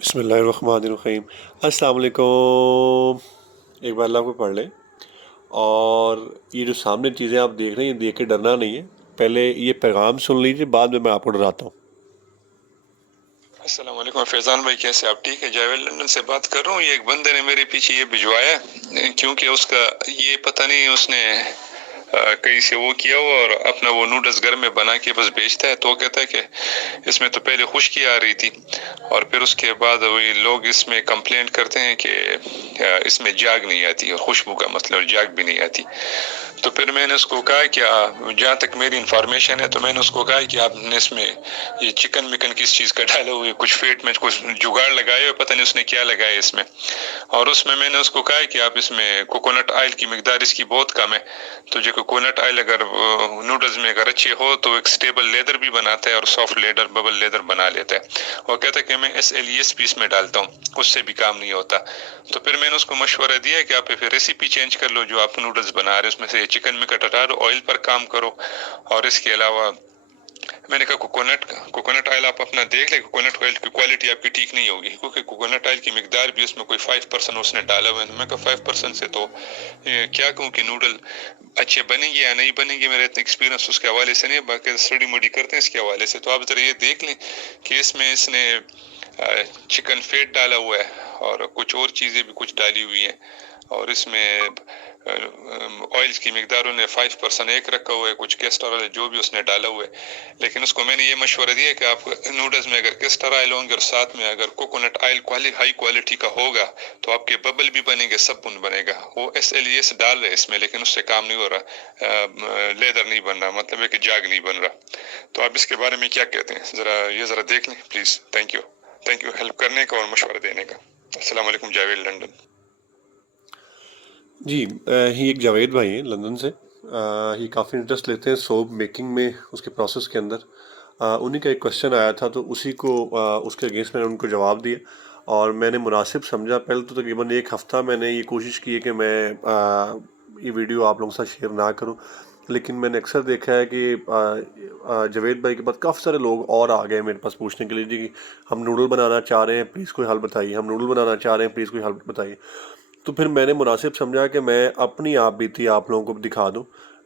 बिस्मिल्लाहिर्रहमानिर्रहीम। अस्सलाम वालेकुम। एक बार अल्लाह को पढ़ लें। और ये जो सामने चीज़ें आप देख रहे हैं, ये देख के डरना नहीं है। पहले ये पैगाम सुन लीजिए, बाद में मैं आपको डराता हूँ। अस्सलाम वालेकुम फैज़ान भाई, कैसे आप? ठीक है, जावेद लंदन से बात कर रहा हूँ। ये एक बंदे ने मेरे पीछे ये भिजवाया क्योंकि उसका ये पता नहीं, उसने कहीं से वो किया हुआ और अपना वो नूडल्स घर में बना के बस बेचता है। तो वो कहता है कि इसमें तो पहले खुशकी आ रही थी और फिर उसके बाद वही लोग इसमें कंप्लेंट करते हैं कि इसमें जाग नहीं आती और खुशबू का मतलब जाग भी नहीं आती। तो फिर मैंने उसको कहा कि जहाँ तक मेरी इंफॉर्मेशन है, तो मैंने उसको कहा कि आपने इसमें ये चिकन मिकन किस चीज़ का डाला हुआ है, कुछ फेट में कुछ जुगाड़ लगाए हुए, पता नहीं उसने क्या लगाया इसमें। और उसमें मैंने उसको कहा कि आप इसमें कोकोनट ऑयल की मिकदार इसकी बहुत कम है। तो जो कोकोनट ऑयल अगर नूडल्स में अगर अच्छे हो तो एक स्टेबल लेदर भी बनाता है और सॉफ्ट लेदर बबल लेदर बना लेता है। और कहता है कि मैं SLES पीस में डालता हूँ, उससे भी काम नहीं होता। तो फिर मैंने उसको मशवरा दिया कि आप फिर रेसिपी चेंज कर लो, जो आप नूडल्स बना रहे हो उसमें से चिकन में हटा दो, ऑयल पर काम करो। और इसके अलावा मैंने कहा कोकोनट ऑयल आप अपना देख ले, कोकोनट ऑयल की क्वालिटी आपकी ठीक नहीं होगी, क्योंकि कोकोनट ऑयल की मिकदार भी उसमें कोई 5% उसने डाला हुआ है। मैं कहा 5% से तो क्या कहूँ कि नूडल अच्छे बनेंगे या नहीं बनेंगे, मेरा इतना एक्सपीरियंस उसके हवाले से नहीं, बाकी स्टडी मुडी करते हैं इसके हवाले से। तो आप जरा ये देख लें कि इसमें इसने चिकन फेट डाला हुआ है और कुछ और चीज़ें भी कुछ डाली हुई हैं। और इसमें ऑयल्स की मिकदार ने 5% एक रखा हुआ है, कुछ कैस्टर ऑयल जो भी उसने डाला हुआ है। लेकिन उसको मैंने ये मशवरा दिया कि आप नूडल्स में अगर कैस्टर ऑयल होंगे और साथ में अगर कोकोनट ऑयल हाई क्वालिटी का होगा तो आपके बबल भी बनेंगे, सब बनेगा। वो SLES डाल रहे इसमें, लेकिन उससे काम नहीं हो रहा, लेदर नहीं बन रहा, मतलब है कि जाग नहीं बन रहा। तो आप इसके बारे में क्या कहते हैं, जरा देख लें प्लीज। थैंक यू हेल्प करने का और मशवरा देने का। अस्सलाम वालेकुम, जावेद लंदन। जी, ये एक जावेद भाई हैं लंदन से। ये काफ़ी इंटरेस्ट लेते हैं सोप मेकिंग में, उसके प्रोसेस के अंदर। उन्हीं का एक क्वेश्चन आया था, तो उसी को उसके अगेंस्ट मैंने उनको जवाब दिया। और मैंने मुनासिब समझा, पहले तो तकरीबन एक हफ़्ता मैंने ये कोशिश की है कि मैं ये वीडियो आप लोगों के साथ शेयर ना करूं। लेकिन मैंने अक्सर देखा है कि जावेद भाई के बाद काफ़ी सारे लोग और आ गए मेरे पास पूछने के लिए, जी कि हम नूडल बनाना चाह रहे हैं, प्लीज़ कोई हल बताइए, हम नूडल बनाना चाह रहे हैं, प्लीज़ कोई हल बताइए। तो फिर मैंने मुनासिब समझा कि मैं अपनी आप बीती आप लोगों को दिखा दूं,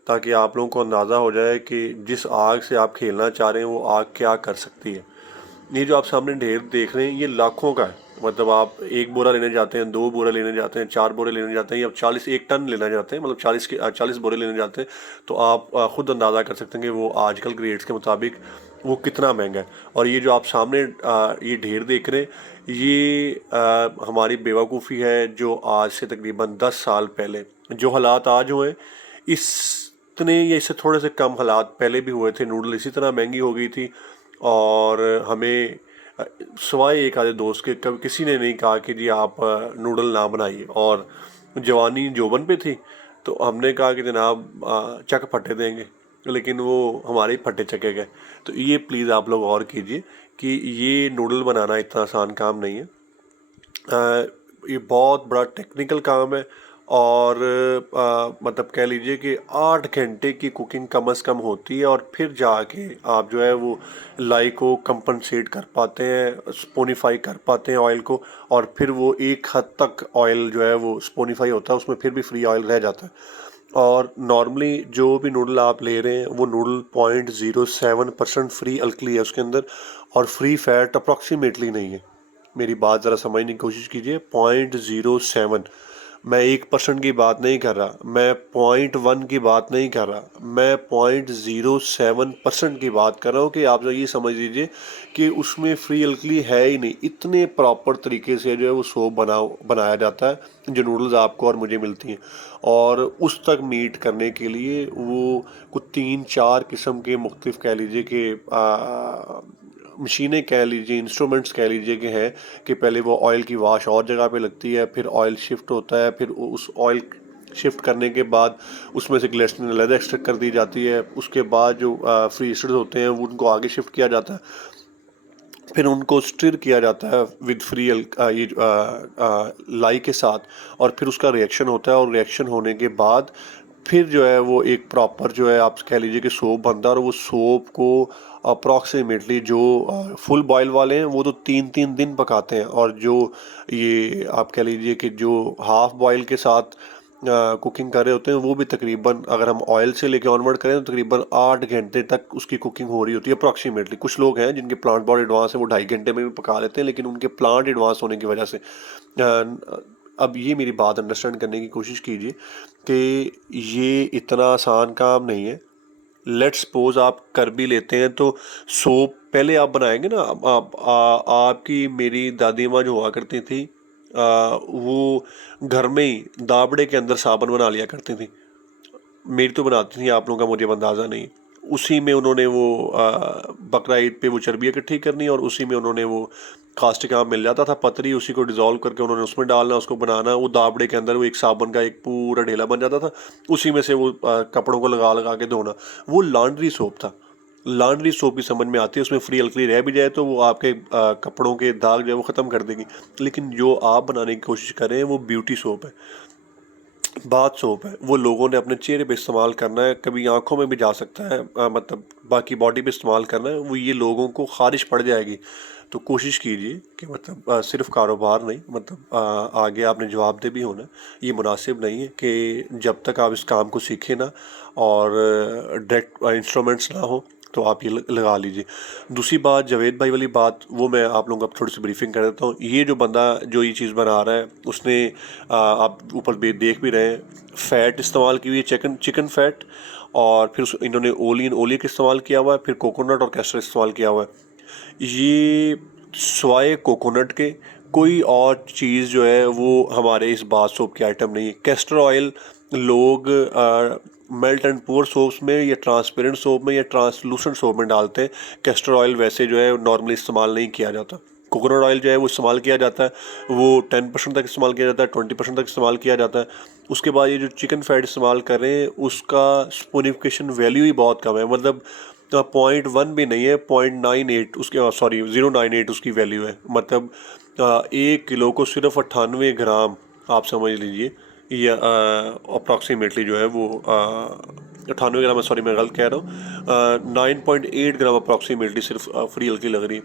ताकि आप लोगों को अंदाज़ा हो जाए कि जिस आग से आप खेलना चाह रहे हैं वो आग क्या कर सकती है। ये जो आप सामने ढेर देख रहे हैं, ये लाखों का है। मतलब आप एक बोरा लेने जाते हैं, 2 बोरा लेने जाते हैं, 4 बोरे लेने जाते हैं, या 1 टन लेना चाहते हैं, मतलब 40 बोरे लेने जाते हैं, तो आप खुद अंदाज़ा कर सकते हैं कि वो आजकल के रेट्स के मुताबिक वो कितना महंगा है। और ये जो आप सामने ये ढेर देख रहे हैं, ये हमारी बेवकूफ़ी है, जो आज से तकरीबन 10 साल पहले जो हालात आज हुए, इस इतने या इससे थोड़े से कम हालात पहले भी हुए थे। नूडल इसी तरह महंगी हो गई थी, और हमें सिवाय एक आधे दोस्त के कभी किसी ने नहीं कहा कि जी आप नूडल ना बनाइए। और जवानी जोबन पे थी, तो हमने कहा कि जनाब चक फटे देंगे, लेकिन वो हमारे ही फटे चके गए। तो ये प्लीज़ आप लोग और कीजिए कि ये नूडल बनाना इतना आसान काम नहीं है। ये बहुत बड़ा टेक्निकल काम है। और मतलब कह लीजिए कि 8 घंटे की कुकिंग कम से कम होती है, और फिर जाके आप जो है वो लाई को कंपनसेट कर पाते हैं, स्पोनीफाई कर पाते हैं ऑयल को। और फिर वो एक हद तक ऑयल जो है वो स्पोनीफाई होता है, उसमें फिर भी फ्री ऑयल रह जाता है। और नॉर्मली जो भी नूडल आप ले रहे हैं, वो नूडल 0.07% फ्री अल्कली है उसके अंदर, और फ्री फैट अप्रॉक्सीमेटली नहीं है। मेरी बात ज़रा समझने की कोशिश कीजिए। 0.07, मैं 1% की बात नहीं कर रहा, मैं 0.1 की बात नहीं कर रहा, मैं 0.07% की बात कर रहा हूँ। कि आप ये समझ लीजिए कि उसमें फ्री अल्कली है ही नहीं। इतने प्रॉपर तरीके से जो है वो सोप बनाया जाता है, जो नूडल्स आपको और मुझे मिलती हैं। और उस तक मीट करने के लिए वो कुछ 3-4 किस्म के मुख्तलिफ कह लीजिए कि मशीनें कह लीजिए, इंस्ट्रूमेंट्स कह लीजिए कि हैं, कि पहले वो ऑयल की वाश और जगह पे लगती है, फिर ऑयल शिफ्ट होता है, फिर उस ऑयल शिफ्ट करने के बाद उसमें से ग्लिसरीन अलग एक्सट्रैक्ट कर दी जाती है। उसके बाद जो फ्री एसिड्स होते हैं वो उनको आगे शिफ्ट किया जाता है, फिर उनको स्टिर किया जाता है विद फ्री लाई के साथ, और फिर उसका रिएक्शन होता है। और रिएक्शन होने के बाद फिर जो है वो एक प्रॉपर जो है आप कह लीजिए कि सोप बनता है, और वो सोप को अप्रॉक्सीमेटली जो फुल बॉयल वाले हैं वो तो 3-3 दिन पकाते हैं, और जो ये आप कह लीजिए कि जो हाफ बॉयल के साथ कुकिंग कर रहे होते हैं वो भी तकरीबन, अगर हम ऑयल से लेके ऑनवर्ड करें तो तकरीबन 8 घंटे तक उसकी कुकिंग हो रही होती है अप्रॉक्सीमेटली। कुछ लोग हैं जिनके प्लांट बहुत एडवांस है, वो 2.5 घंटे में भी पका लेते हैं, लेकिन उनके प्लांट एडवांस होने की वजह से अब ये मेरी बात अंडरस्टैंड करने की कोशिश कीजिए कि ये इतना आसान काम नहीं है। लेट्स सपोज आप कर भी लेते हैं तो सोप पहले आप बनाएंगे ना, आपकी मेरी दादी माँ जो हुआ करती थी वो घर में ही दाबड़े के अंदर साबुन बना लिया करती थी। मेरी तो बनाती थी, आप लोगों का मुझे अंदाज़ा नहीं। उसी में उन्होंने वो बकरा ईद पे वो चर्बियाँ इकट्ठी करनी, और उसी में उन्होंने वो कास्टिक आम मिल जाता था पतरी, उसी को डिज़ोल्व करके उन्होंने उसमें डालना, उसको बनाना, वो दाबड़े के अंदर वो एक साबुन का एक पूरा ढेला बन जाता था, उसी में से वो कपड़ों को लगा लगा के धोना। वो लॉन्ड्री सोप था। लॉन्ड्री सोप की समझ में आती है, उसमें फ्री अल्कली रह भी जाए तो वो आपके कपड़ों के दाग जो है वो ख़त्म कर देगी। लेकिन जो आप बनाने की कोशिश कर रहे हैं वो ब्यूटी सोप है, बाथ सोप है। वो लोगों ने अपने चेहरे पे इस्तेमाल करना है, कभी आंखों में भी जा सकता है, मतलब बाकी बॉडी पे इस्तेमाल करना है, वो ये लोगों को खारिश पड़ जाएगी। तो कोशिश कीजिए कि मतलब सिर्फ कारोबार नहीं, मतलब आगे आपने जवाबदेह भी होना। ये मुनासिब नहीं है कि जब तक आप इस काम को सीखें ना और डायरेक्ट इंस्ट्रूमेंट्स ना हो तो आप ये लगा लीजिए। दूसरी बात, जावेद भाई वाली बात, वो मैं आप लोगों को थोड़ी सी ब्रीफिंग कर देता हूँ। ये जो बंदा जो ये चीज़ बना रहा है उसने आप ऊपर देख भी रहे हैं, फ़ैट इस्तेमाल की हुई है, चिकन फ़ैट, और फिर इन्होंने ओलिव का इस्तेमाल किया हुआ है, फिर कोकोनट और कैस्टर इस्तेमाल किया हुआ है। ये स्वाए कोकोनट के कोई और चीज़ जो है वो हमारे इस बाथ सोप की आइटम नहीं है। कैस्टर ऑयल लोग मेल्ट एंड पोर सोप्स में या ट्रांसपेरेंट सोप में या ट्रांसलूसेंट सोप में डालते हैं। कैस्टर ऑयल वैसे जो है नॉर्मली इस्तेमाल नहीं किया जाता। कोकोनट ऑयल जो है वो इस्तेमाल किया जाता है, वो 10% तक इस्तेमाल किया जाता है, 20% तक इस्तेमाल किया जाता है। उसके बाद ये जो चिकन फैट इस्तेमाल कर रहे हैं उसका स्पोनिफिकेशन वैल्यू ही बहुत कम है, मतलब 0.1 भी नहीं है, 0.98 उसके 0.98 उसकी वैल्यू है। मतलब 1 किलो को सिर्फ 98 ग्राम आप समझ लीजिए, या अप्रॉक्सीमेटली जो है वो 98 ग्राम, सॉरी मैं गलत कह रहा हूँ, 9.8 ग्राम अप्रॉक्सीमेटली सिर्फ फ्री हल्की लग रही है।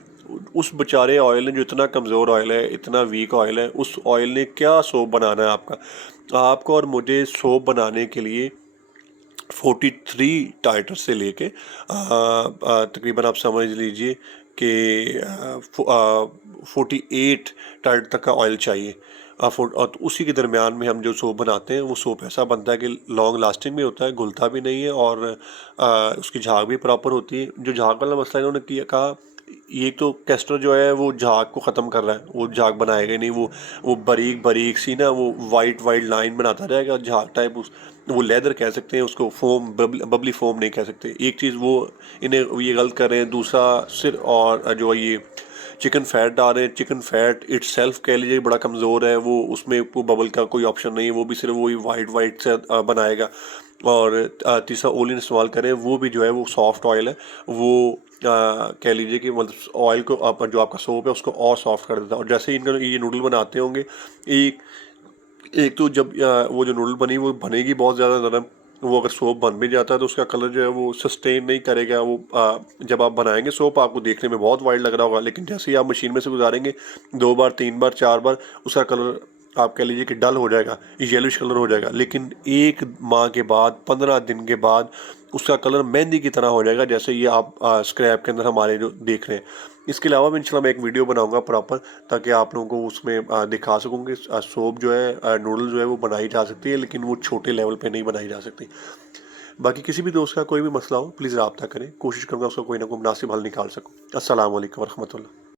उस बेचारे ऑयल ने, जो इतना कमज़ोर ऑयल है, इतना वीक ऑयल है, उस ऑयल ने क्या सोप बनाना है आपको और मुझे सोप बनाने के लिए 43 टाइटर से लेके तकरीबन आप समझ लीजिए कि 48 टाइटर तक का ऑयल चाहिए। और उसी के दरमियान में हम जो सोप बनाते हैं वो सोप ऐसा बनता है कि लॉन्ग लास्टिंग भी होता है, घुलता भी नहीं है, और उसकी झाग भी प्रॉपर होती है। जो झाग वाला मसला इन्होंने कहा, ये तो कैस्टर जो है वो झाग को ख़त्म कर रहा है, वो झाग बनाएगा नहीं, वो बारीक बारीक सी ना वो वाइट लाइन बनाता रहेगा झाग टाइप। वो लेदर कह सकते हैं उसको, फोम बबली फोम नहीं कह सकते। एक चीज़ वो इन्हें ये गलत कर रहे हैं। दूसरा सिर और जो ये चिकन फैट डाल रहे हैं, चिकन फैट इट्सेल्फ कह लीजिए बड़ा कमज़ोर है, वो उसमें वो बबल का कोई ऑप्शन नहीं है, वो भी सिर्फ वही वाइट से बनाएगा। और तीसरा ओलिन इस्तेमाल करें, वो भी जो है वो सॉफ्ट ऑयल है, वो कह लीजिए कि मतलब ऑयल को जो आपका सोप है उसको और सॉफ्ट कर देता है। और जैसे ही इनको ये नूडल बनाते होंगे, एक तो जब वो जो नूडल बनी वो बनेगी बहुत ज़्यादा नरम, वो अगर सोप बन भी जाता है तो उसका कलर जो है वो सस्टेन नहीं करेगा। वो जब आप बनाएंगे सोप आपको देखने में बहुत वाइट लग रहा होगा, लेकिन जैसे ही आप मशीन में से गुजारेंगे 2 बार 3 बार 4 बार, उसका कलर आप कह लीजिए कि डल हो जाएगा, येलोइश कलर हो जाएगा। लेकिन 1 माह के बाद, 15 दिन के बाद उसका कलर मेहंदी की तरह हो जाएगा, जैसे ये आप स्क्रैप के अंदर हमारे जो देख रहे हैं। इसके अलावा भी इंशाल्लाह मैं एक वीडियो बनाऊंगा प्रॉपर, ताकि आप लोगों को उसमें दिखा सकूँ कि सोप जो है, नूडल जो है वो बनाई जा सकती है, लेकिन वो छोटे लेवल पे नहीं बनाई जा सकती। बाकी किसी भी दोस्त का कोई भी मसला हो प्लीज़ रब्ता करें, कोशिश करूँगा उसका कोई ना कोई मुनासिब हल निकाल सकूँ। अस्सलाम वालेकुम वरहमतुल्लाह।